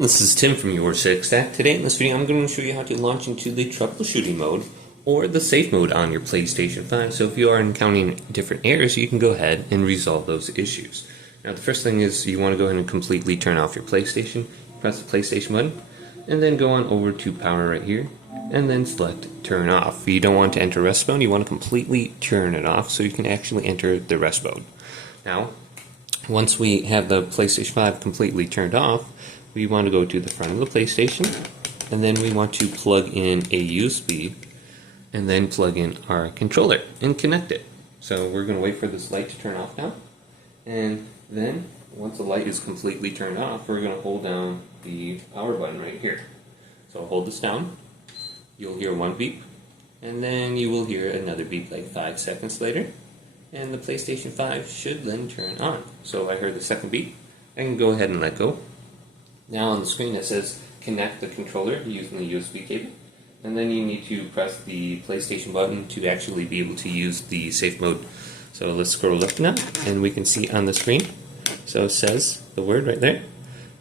This is Tim from YourSixGaming. Today in this video I'm going to show you how to launch into the troubleshooting mode or the safe mode on your PlayStation 5. So if you are encountering different errors, you can go ahead and resolve those issues. Now the first thing is you want to go ahead and completely turn off your PlayStation. Press the PlayStation button and then go on over to power right here and then select turn off. You don't want to enter rest mode, you want to completely turn it off so you can actually enter the rest mode. Now once we have the PlayStation 5 completely turned off, we want to go to the front of the PlayStation, and then we want to plug in a USB, and then plug in our controller and connect it. So we're going to wait for this light to turn off now, and then once the light is completely turned off, we're going to hold down the power button right here. So hold this down, you'll hear one beep, and then you will hear another beep like 5 seconds later, and the PlayStation 5 should then turn on. So I heard the second beep, I can go ahead and let go. Now on the screen it says connect the controller using the USB cable, and then you need to press the PlayStation button to actually be able to use the safe mode. So let's scroll up now and we can see on the screen, so it says the word right there.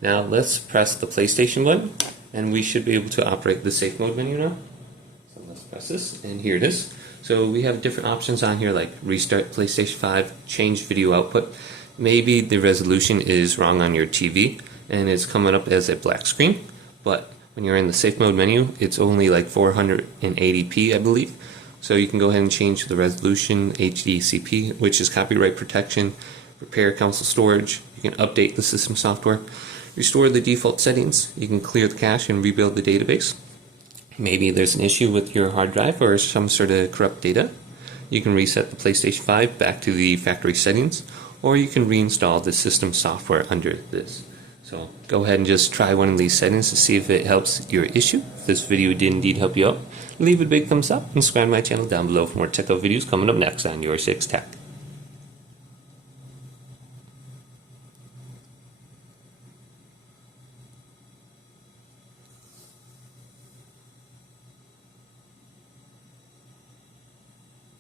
Now let's press the PlayStation button and we should be able to operate the safe mode menu now. So let's press this and here it is. So we have different options on here like restart PlayStation 5, change video output. Maybe the resolution is wrong on your TV and it's coming up as a black screen, but when you're in the safe mode menu it's only like 480p I believe. So you can go ahead and change the resolution, HDCP, which is copyright protection, repair console storage, you can update the system software, restore the default settings, you can clear the cache and rebuild the database. Maybe there's an issue with your hard drive or some sort of corrupt data. You can reset the PlayStation 5 back to the factory settings, or you can reinstall the system software under this. So go ahead and just try one of these settings to see if it helps your issue. If this video did indeed help you out, leave a big thumbs up and subscribe to my channel down below for more tech videos coming up next on YourSixTech.